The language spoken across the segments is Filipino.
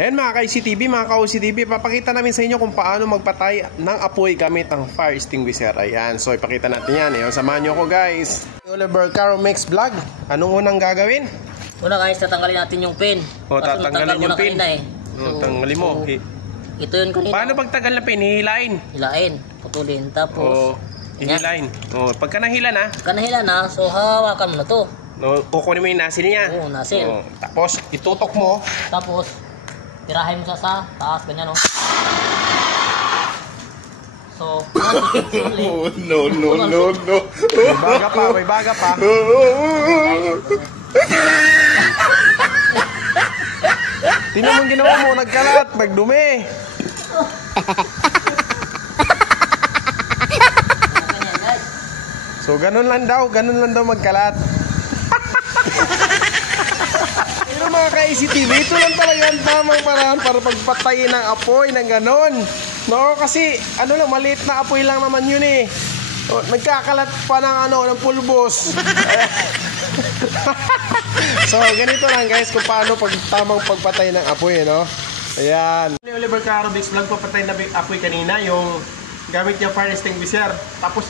Ayan mga ka-ICTV, mga ka-OCTV, papakita namin sa inyo kung paano magpatay ng apoy gamit ang fire extinguisher. Ayan, so ipakita natin yan. Ayan, samahan nyo ko guys. Oliver Caro Mix Vlog. Anong unang gagawin? Una guys, tatanggalin natin yung pin. O, tatanggalin yung pin. So, tanggalin mo. Ito yun kanina. Paano pagtagal na pin? Hihilain? Hilain, putulin. Tapos, hihilain. O, pagka nahila na? Pagka nahila na, so hawakan mo na to. No, kukunin mo yung nasil niya. Oo, nasil. O, tapos, itutok mo. Tapos, tirahin mo siya sa taas, ganyan o. So, no. May baga pa. Tingnan mo ginawa mo, nagkalat, nagdumi. So, ganun lang daw magkalat. Pero mga ka-ICTV, ito lang talaga ang tamang paraan para pagpatayin ng apoy ng ganon. No, kasi ano lang, maliit na apoy lang naman yun eh. O, nagkakalat pa ng pulbos. So, ganito lang guys kung paano tamang pagpatay ng apoy, no? Ayan. Oliver Caro Mix Vlog, papatay na apoy kanina, yung gamit niya fire extinguisher. Tapos,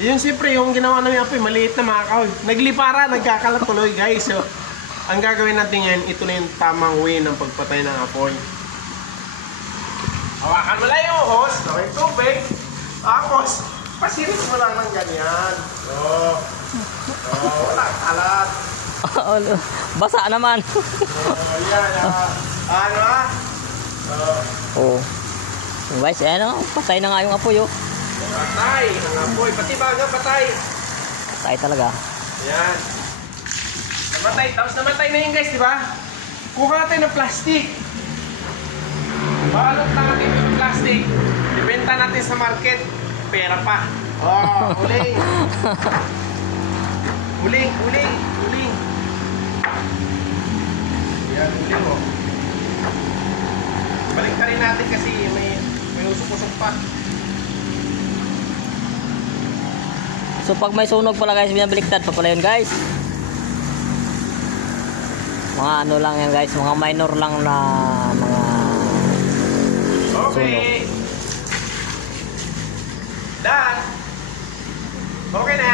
yun siyempre, yung ginawa namin apoy, maliit na mga kahoy. Naglipara, nagkakalat tuloy guys. So, ang gagawin natin ngayon, ito na yung tamang way ng pagpatay ng apoy. Hawakan mo lang yung hose, may tubig. Tapos, pasirit mo lang ng ganyan. So, wala kalat. Basa naman. Yan. Ano ah? Oo. Guys, ano? Patay na nga yung apoy oh. Patay ang apoy. Pati baga patay. Patay talaga. Yan. Namatay. Tapos namatay na yun guys, di ba? Kuha natin ng plastic. Balot natin yung plastic. Ibenta natin sa market. Pera pa. Uling. Uling. Yan, uling mo. Balik ka rin natin kasi may usok-usok pa. So pag may sunog pala guys, binabaliktad pa pala yun guys. Mga ano lang yan guys, mga minor lang na mga okay. Sunog. Done. Okay na.